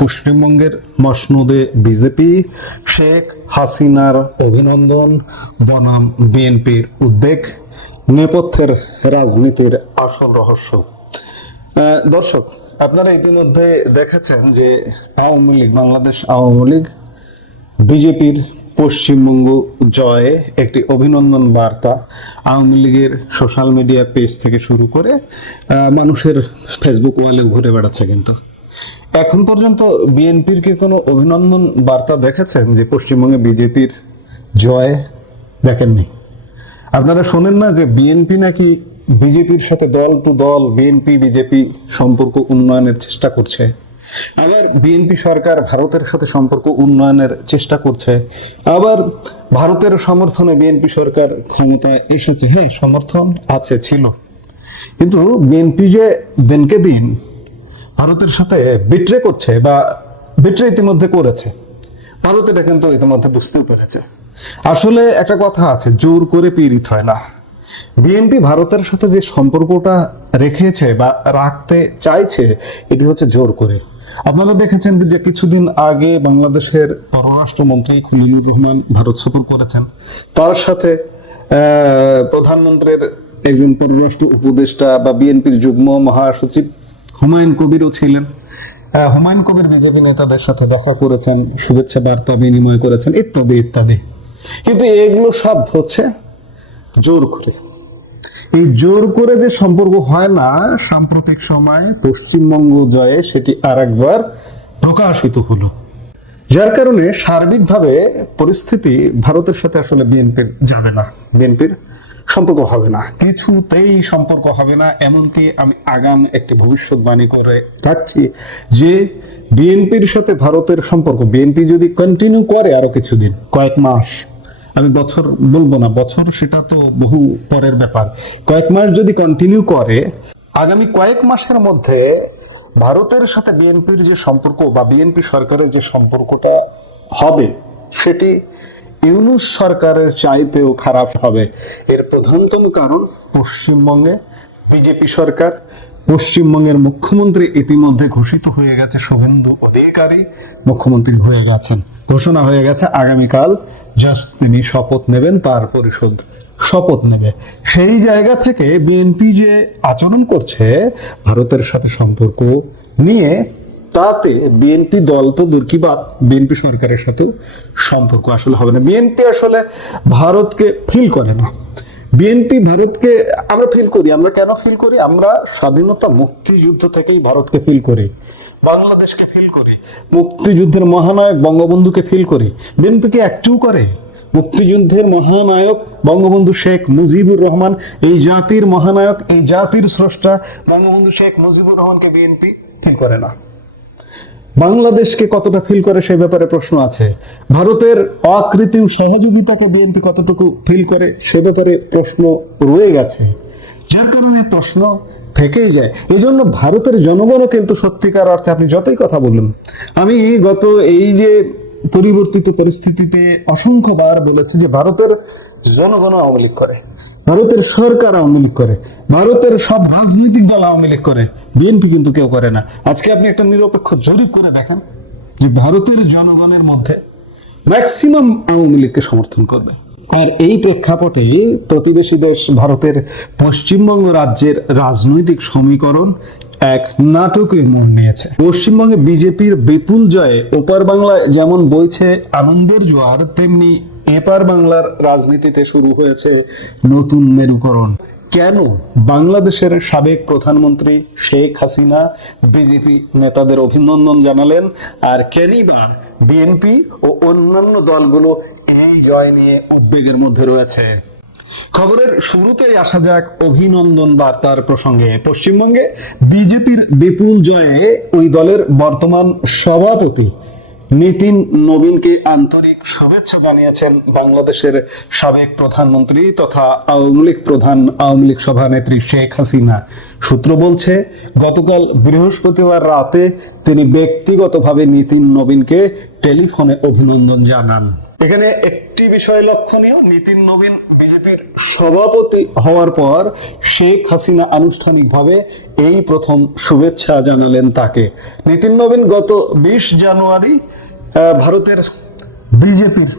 পশ্চিমবঙ্গের মসনদে বিজেপি, শেখ হাসিনার অভিনন্দন বনাম বিএনপির উদ্বেগ, নেপথ্যের রাজনীতির আসল রহস্য। দর্শক, আপনারা ইতিমধ্যে দেখেছেন যে আওয়ামী লীগ, বাংলাদেশ আওয়ামী লীগ বিজেপির পশ্চিমবঙ্গ জয়ে একটি অভিনন্দন বার্তা আওয়ামী লীগের সোশ্যাল মিডিয়া পেজ থেকে শুরু করে মানুষের ফেসবুক ওয়ালে ঘুরে বেড়াচ্ছে। কিন্তু এখন পর্যন্ত বিএনপির কি কোনো অভিনন্দন বার্তা দেখেছেন যে পশ্চিমবঙ্গে বিজেপির জয়? দেখেননি। আপনারা শোনেন না যে বিএনপি নাকি বিজেপির সাথে দল টু দল বিএনপি বিজেপি সম্পর্ক উন্নয়নের চেষ্টা করছে, আবার বিএনপি সরকার ভারতের সাথে সম্পর্ক উন্নয়নের চেষ্টা করছে, আবার ভারতের সমর্থনে বিএনপি সরকার ক্ষমতায় এসেছে। হ্যাঁ, সমর্থন আছে, ছিল, কিন্তু বিএনপি যে দিনকে দিন ভারতের সাথে বিট্রে করছে বা বিট্রে ইতিমধ্যে করেছে, ভারত এটা কিন্তু ইতিমধ্যে বুঝতেও পেরেছে। আসলে একটা কথা আছে, জোর করে পীড়িত হয় না। বিএনপি ভারতের সাথে যে সম্পর্কটা রেখেছে বা রাখতে চাইছে, এটি হচ্ছে জোর করে। আপনারা দেখেছেন যে কিছুদিন আগে বাংলাদেশের পররাষ্ট্রমন্ত্রী খলিলুর রহমান ভারত সফর করেছেন, তার সাথে প্রধানমন্ত্রীর একজন পররাষ্ট্র উপদেষ্টা বা বিএনপির যুগ্ম মহাসচিব হুমায়ুন কবিরও ছিলেন। হুমায়ুন কবির বিজেপি নেতাদের সাথে দেখা করেছেন, শুভেচ্ছা বার্তা বিনিময় করেছেন, ইত্যাদি ইত্যাদি। কিন্তু এগুলো সব হচ্ছে জোর করে। এই জোর করে যে সম্পর্ক হয় না, সাম্প্রতিক সময়ে পশ্চিমবঙ্গ জয়ে সেটি আরেকবার প্রকাশিত হলো, যার কারণে সার্বিকভাবে পরিস্থিতি ভারতের সাথে আসলে বিএনপির যাবে না, বিএনপির সম্পর্ক হবে না, কিছুতেই সম্পর্ক হবে না। এমনকি আমি আগাম একটি ভবিষ্যৎবাণী করে রাখছি যে বিএনপির সাথে ভারতের সম্পর্ক বিএনপি যদি কন্টিনিউ করে আরো কিছুদিন, কয়েক মাস, আমি বছর বলবো না, বছর সেটা তো বহু পরের ব্যাপার, কয়েক মাস যদি কন্টিনিউ করে, আগামী কয়েক মাসের মধ্যে ভারতের সাথে বিএনপির যে সম্পর্ক বা বিএনপি সরকারের যে সম্পর্কটা হবে, সেটি ইউনূস সরকারের চাইতেও খারাপ হবে। এর প্রধানতম কারণ পশ্চিমবঙ্গে বিজেপি সরকার, পশ্চিমবঙ্গের মুখ্যমন্ত্রী ইতিমধ্যে ঘোষিত হয়ে গেছে, শুভেন্দু অধিকারী মুখ্যমন্ত্রী হয়ে গেছেন, ঘোষণা হয়ে গেছে আগামীকাল জাস্ট তিনি শপথ নেবেন, তার পরিষদ শপথ নেবে। সেই জায়গা থেকে বিএনপি যে আচরণ করছে ভারতের সাথে সম্পর্ক নিয়ে, তাতে বিএনপি দল তো দূর কি বাত, বিএনপি সরকারের সাথেও সম্পর্ক আসলে হবে না। বিএনপি আসলে ভারতকে ফিল করে না। বিএনপি ভারতকে আমরা ফিল করি। আমরা কেন ফিল করি? আমরা স্বাধীনতা মুক্তিযুদ্ধ থেকেই ভারতকে ফিল করি, বাংলাদেশকে ফিল করি, মুক্তিযুদ্ধের মহানায়ক বঙ্গবন্ধুকে ফিল করি। বিএনপি কি একটু করে? মুক্তিযুদ্ধের মহানায়ক বঙ্গবন্ধু শেখ মুজিবুর রহমান, এই জাতির মহানায়ক, এই জাতির স্রষ্টা বঙ্গবন্ধু শেখ মুজিবুর রহমানকে বিএনপি ফিল করে না। বাংলাদেশকে কতটা ফিল করে সে ব্যাপারে প্রশ্ন আছে। ভারতের অকৃত্রিম সহযোগিতাকে বিএনপি কতটুকু ফিল করে সে ব্যাপারে প্রশ্ন রয়ে গেছে, যার কারণে প্রশ্ন থেকেই যায়। এই জন্য ভারতের জনগণও কিন্তু সত্যিকার অর্থে, আপনি যতই কথা বলুন, আমি গত এই যে পরিবর্তিত পরিস্থিতিতে অসংখ্যবার বলেছি যে ভারতের জনগণ আওয়ামী লীগ করে, ভারতের সরকার আওয়ামী লীগ করে, ভারতের সব রাজনৈতিক দল আওয়ামী লীগ করে, বিএনপি কিন্তু কেউ করে না। আজকে আপনি একটা নিরপেক্ষ জরিপ করে দেখেন যে ভারতের জনগণের মধ্যে ম্যাক্সিমাম আওয়ামী লীগকে সমর্থন করবে। আর এই প্রেক্ষাপটে প্রতিবেশী দেশ ভারতের পশ্চিমবঙ্গ রাজ্যের রাজনৈতিক সমীকরণ এক নাটকীয় মোড় নিয়েছে। পশ্চিমবঙ্গে বিজেপির বিপুল জয়ে ওপার বাংলায় যেমন বইছে আনন্দের জোয়ার, তেমনি এপার বাংলার রাজনীতিতে শুরু হয়েছে নতুন মেরুকরণ। কেন বাংলাদেশের সাবেক প্রধানমন্ত্রী শেখ হাসিনা বিজেপি নেতাদের অভিনন্দন জানালেন, আর কেনই বা বিএনপি ও অন্যান্য দলগুলো এই জয় নিয়ে উদ্বেগের মধ্যে রয়েছে? খবরের শুরুতেই আসা যাক অভিনন্দন বার্তার প্রসঙ্গে। পশ্চিমবঙ্গে বিজেপির বিপুল জয়ে ওই দলের বর্তমান সভাপতি নীতিন নবীনকে আন্তরিক শুভেচ্ছা জানিয়েছেন বাংলাদেশের সাবেক প্রধানমন্ত্রী তথা আওয়ামী লীগ প্রধান, আওয়ামী লীগ সভানেত্রী শেখ হাসিনা। সূত্র বলছে গতকাল বৃহস্পতিবার রাতে তিনি ব্যক্তিগতভাবে নীতিন নবীনকে টেলিফোনে অভিনন্দন জানান। এখানে একটি বিষয় লক্ষণীয়, নীতিন নবীন বিজেপির সভাপতি হওয়ার পর শেখ হাসিনা আনুষ্ঠানিকভাবে এই প্রথম শুভেচ্ছা জানালেন তাকে। নীতিন নবীন গত 20 জানুয়ারি ভারতের বিজেপির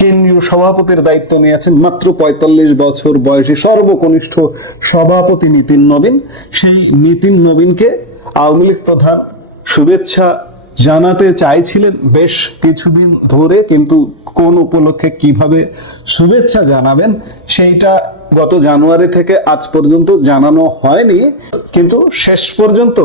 কেন্দ্রীয় সভাপতির দায়িত্ব নিয়েছেন। মাত্র 45 বছর বয়সী সর্বকনিষ্ঠ সভাপতি নীতিন নবীন। সেই নীতিন নবীনকে আওয়ামী লীগ প্রধান শুভেচ্ছা জানাতে চাইছিলেন বেশ কিছুদিন ধরে, কিন্তু কোন উপলক্ষে কিভাবে শুভেচ্ছা জানাবেন সেইটা গত জানুয়ারি থেকে আজ পর্যন্ত জানানো হয়নি। কিন্তু শেষ পর্যন্ত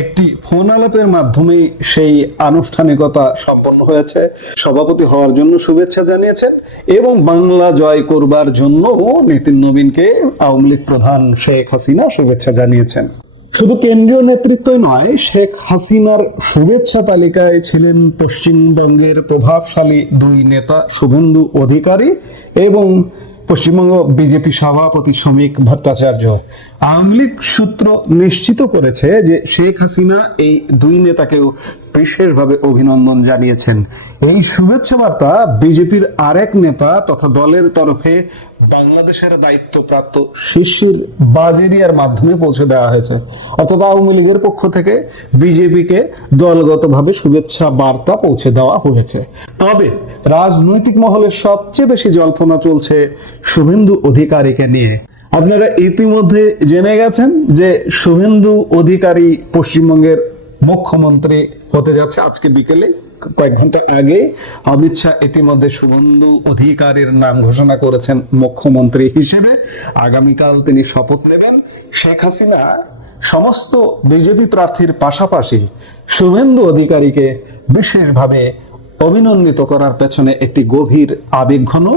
একটি ফোন আলাপের মাধ্যমে সেই আনুষ্ঠানিকতা সম্পন্ন হয়েছে। সভাপতি হওয়ার জন্য শুভেচ্ছা জানিয়েছেন এবং বাংলা জয় করবার জন্য নীতিন নবীনকে আওয়ামী লীগ প্রধান শেখ হাসিনা শুভেচ্ছা জানিয়েছেন। শুধু কেন্দ্রীয় নেতৃত্বই নয়, শেখ হাসিনার শুভেচ্ছা তালিকায় ছিলেন পশ্চিমবঙ্গের প্রভাবশালী দুই নেতা শুভেন্দু অধিকারী এবং পশ্চিমবঙ্গ বিজেপি সভাপতি শ্রমিক ভট্টাচার্য। আওয়ামী লীগ সূত্র নিশ্চিত করেছে যে শেখ হাসিনা এই দুই নেতাকেও বিশেষভাবে অভিনন্দন জানিয়েছেন। এই শুভেচ্ছা বার্তা বিজেপির আরেক নেতা তথা দলের তরফে বাংলাদেশের দায়িত্বপ্রাপ্ত শিশির বাজেরিয়ার মাধ্যমে পৌঁছে দেওয়া হয়েছে। অর্থাৎ আওয়ামী লীগের পক্ষ থেকে বিজেপিকে দলগতভাবে শুভেচ্ছা বার্তা পৌঁছে দেওয়া হয়েছে। তবে রাজনৈতিক মহলের সবচেয়ে বেশি জল্পনা চলছে শুভেন্দু অধিকারীকে নিয়ে। আপনারা ইতিমধ্যে জেনে গেছেন যে শুভেন্দু অধিকারী পশ্চিমবঙ্গের মুখ্যমন্ত্রী হতে যাচ্ছে। আজকে বিকেলে কয়েক ঘন্টা আগে অমিত শাহ ইতিমধ্যে শুভেন্দু অধিকারীর নাম ঘোষণা করেছেন মুখ্যমন্ত্রী হিসেবে। আগামীকাল তিনি শপথ নেবেন। শেখ হাসিনা সমস্ত বিজেপি প্রার্থীর পাশাপাশি শুভেন্দু অধিকারীকে বিশেষভাবে অভিনন্দিত করার পেছনে একটি গভীর আবেগঘন ও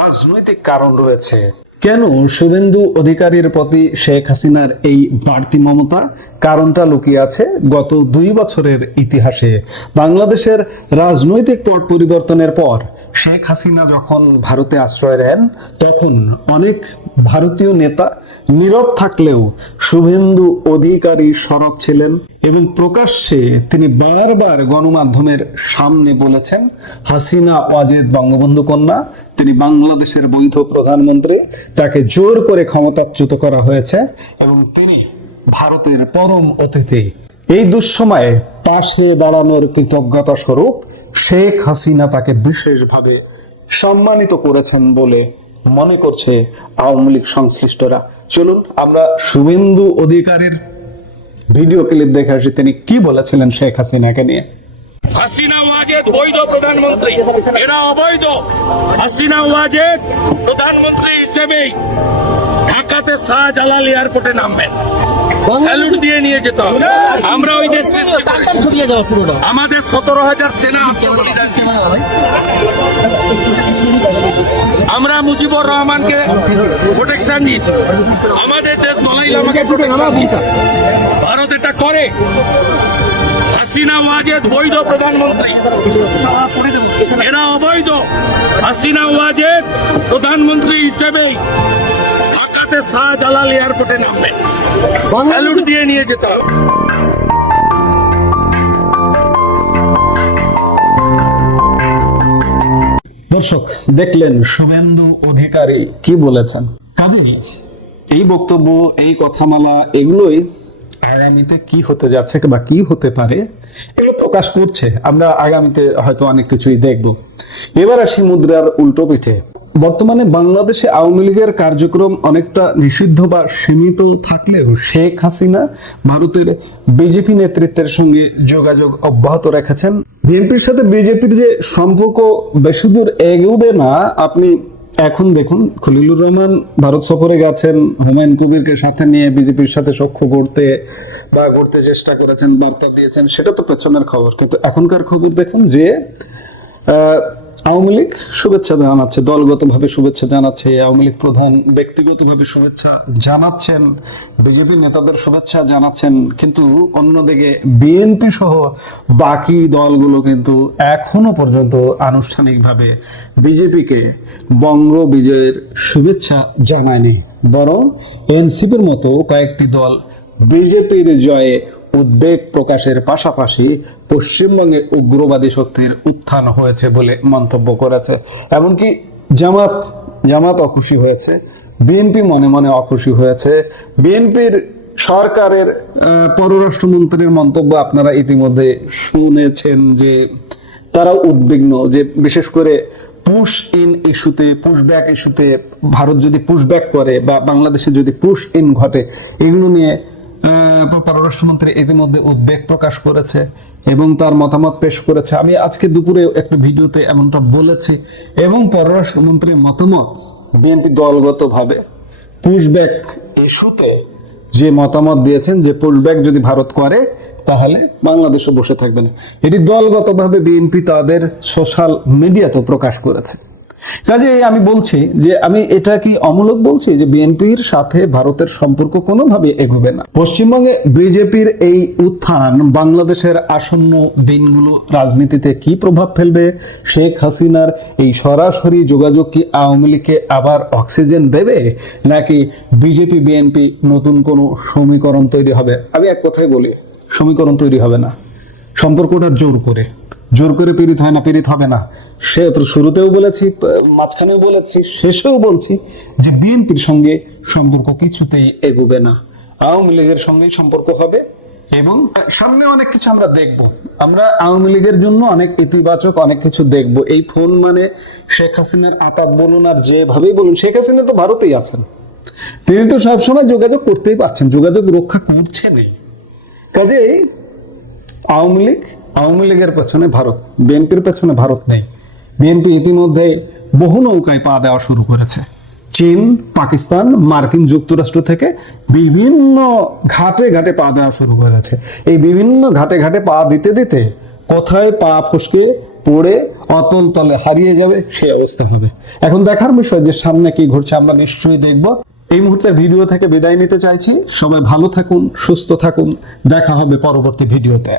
রাজনৈতিক কারণ রয়েছে। কেন শুভেন্দু অধিকারীর প্রতি শেখ হাসিনার এই বাড়তি মমতা? কারণটা লুকিয়ে আছে গত 2 বছরের ইতিহাসে। বাংলাদেশের রাজনৈতিক পট পরিবর্তনের পর শেখ হাসিনা যখন ভারতে আশ্রয় নেন, তখন অনেক ভারতীয় নেতা নীরব থাকলেও শুভেন্দু অধিকারী সরব ছিলেন এবং প্রকাশ্যে তিনি বারবার গণমাধ্যমের সামনে বলেছেন হাসিনা ওয়াজেদ বঙ্গবন্ধু কন্যা, তিনি বাংলাদেশের বৈধ প্রধানমন্ত্রী, তাকে জোর করে ক্ষমতাচ্যুত করা হয়েছে এবং তিনি ভারতের পরম অতিথি। এই দুঃসময়ে পাশে দাঁড়ানোর কৃতজ্ঞতা স্বরূপ শেখ হাসিনা তাকে বিশেষভাবে সম্মানিত করেছেন বলে মনে করছে আওয়ামী লীগ সংশ্লিষ্টরা। চলুন আমরা শুভেন্দু অধিকারীর ভিডিও ক্লিপ দেখে আসি তিনি কি বলেছিলেন শেখ হাসিনাকে নিয়ে। হাসিনা ওয়াজেদ বৈধ প্রধানমন্ত্রী, এরা অবৈধ। হাসিনা ওয়াজেদ প্রধানমন্ত্রী হিসেবেই ঢাকাতে শাহজালাল এয়ারপোর্টে নামবেন, স্যালুট দিয়ে নিয়ে যেতে হবে। আমরা ওই দেশ সৃষ্টি করেছি, আমাদের 17,000 সেনা আত্মবলিদান দিয়েছে। আমরা মুজিবুর রহমানকে প্রোটেকশন দিয়েছি, আমাদের দেশ দলাই লামাকে প্রোটেকশন দিয়েছে। ভারত এটা করে। হাসিনা ওয়াজেদ বৈধ প্রধানমন্ত্রী, এরা অবৈধ। হাসিনা ওয়াজেদ প্রধানমন্ত্রী হিসেবে ঢাকাতে শাহজালাল এয়ারপোর্টে নামবেন, স্যালুট দিয়ে নিয়ে যেতে হবে। দর্শক দেখলেন শুভেন্দু অধিকারী কি বলেছেন। কাজেই এই বক্তব্য, এই কথামালা, এগুলোই আগামীতে কি হতে যাচ্ছে বা কি হতে পারে এগুলো প্রকাশ করছে। আমরা আগামীতে হয়তো অনেক কিছুই দেখব। এবার আসি মুদ্রার উল্টো পিঠে। বর্তমানে বাংলাদেশে আওয়ামী লীগের কার্যক্রম অনেকটা নিষিদ্ধ বা সীমিত থাকলেও শেখ হাসিনা ভারতের বিজেপি নেতৃত্বের সঙ্গে যোগাযোগ অব্যাহত রেখেছেন। বিএনপির সাথে বিজেপির যে সম্পর্ক বেশি দূর এগোবে না, আপনি এখন দেখুন খলিলুর রহমান ভারত সফরে গেছেন, হুমায়ুন কবিরকে সাথে নিয়ে বিজেপির সাথে সখ্য গড়তে চেষ্টা করেছেন, বার্তা দিয়েছেন, সেটা তো পেছনের খবর। কিন্তু এখনকার খবর দেখুন যে আওয়ামী লীগ শুভেচ্ছা জানাচ্ছে, দলগতভাবে শুভেচ্ছা জানাচ্ছে, আওয়ামী লীগ প্রধান ব্যক্তিগতভাবে শুভেচ্ছা জানাচ্ছেন, বিজেপি নেতাদের শুভেচ্ছা জানাচ্ছেন। কিন্তু অন্যদিকে বিএনপি সহ বাকি দলগুলো কিন্তু এখনো পর্যন্ত আনুষ্ঠানিকভাবে বিজেপিকে বঙ্গ বিজয়ের শুভেচ্ছা জানায়নি। বরং এনসিপির মতো কয়েকটি দল বিজেপির জয়ে উদ্বেগ প্রকাশের পাশাপাশি পশ্চিমবঙ্গে উগ্রবাদী শক্তির উত্থান হয়েছে বলে মন্তব্য করেছে। এমনকি জামাত অখুশি হয়েছে, বিএনপি মনে মনে অখুশি হয়েছে। বিএনপির সরকারের পররাষ্ট্রমন্ত্রীর মন্তব্য আপনারা ইতিমধ্যে শুনেছেন যে তারা উদ্বিগ্ন, যে বিশেষ করে পুশ ইন ইস্যুতে, পুশ ব্যাক ইস্যুতে ভারত যদি পুশ ব্যাক করে বা বাংলাদেশে যদি পুশ ইন ঘটে, এগুলো নিয়ে পররাষ্ট্রমন্ত্রী ইতিমধ্যে উদ্বেগ প্রকাশ করেছে এবং তার মতামত পেশ করেছে। আমি আজকে দুপুরে একটা ভিডিওতে এমনটা বলেছি এবং পররাষ্ট্রমন্ত্রীর মতামত বিএনপি দলগতভাবে পুশব্যাক ইস্যুতে যে মতামত দিয়েছেন যে পুশব্যাক যদি ভারত করে তাহলে বাংলাদেশও বসে থাকবে না, এটি দলগতভাবে বিএনপি তাদের সোশ্যাল মিডিয়াতে প্রকাশ করেছে। কাজে আমি বলছি যে আমি এটা কি অমূলক বলছি যে বিএনপির সাথে ভারতের সম্পর্ক কোনোভাবে এগোবে না। পশ্চিমবঙ্গে বিজেপির এই উত্থান বাংলাদেশের আসন্ন দিনগুলো রাজনীতিতে কি প্রভাব ফেলবে, শেখ হাসিনার এই সরাসরি যোগাযোগ কি আওয়ামী লীগকে আবার অক্সিজেন দেবে, নাকি বিজেপি বিএনপি নতুন কোনো সমীকরণ তৈরি হবে? আমি এক কথাই বলি, সমীকরণ তৈরি হবে না। সম্পর্কটা জোর করে পীড়িত হয় না, পীড়িত হবে না। সে শুরুতেও বলেছি, মাঝখানেও বলেছি, শেষেও বলছি যে বিএনপির সঙ্গে সম্পর্ক কিছুতেই এগোবে না, আওয়ামী লীগের সঙ্গেই সম্পর্ক হবে। এবং সামনে অনেক কিছু আমরা দেখব, আমরা আওয়ামী লীগের জন্য অনেক ইতিবাচক অনেক কিছু দেখব। এই ফোন মানে শেখ হাসিনার আতাত বলুন আর যেভাবেই বলুন, শেখ হাসিনা তো ভারতেই আছেন, তিনি তো সবসময় যোগাযোগ করতেই পারছেন, যোগাযোগ রক্ষা করছেনই। কাজে আওয়ামী লীগের পেছনে ভারত, বিএনপির পেছনে ভারত নেই। বিএনপি ইতিমধ্যে বহু নৌকায় পা দেওয়া শুরু করেছে, চীন, পাকিস্তান, মার্কিন যুক্তরাষ্ট্র থেকে বিভিন্ন ঘাটে ঘাটে পা দেওয়া শুরু করেছে। এই বিভিন্ন ঘাটে ঘাটে পা দিতে দিতে কোথায় পা ফসকে পড়ে অতল তলে হারিয়ে যাবে সেই অবস্থা হবে। এখন দেখার বিষয় যে সামনে কি ঘটছে আমরা নিশ্চয়ই দেখব। এই মুহূর্তের ভিডিও থেকে বিদায় নিতে চাইছি। সবাই ভালো থাকুন, সুস্থ থাকুন, দেখা হবে পরবর্তী ভিডিওতে।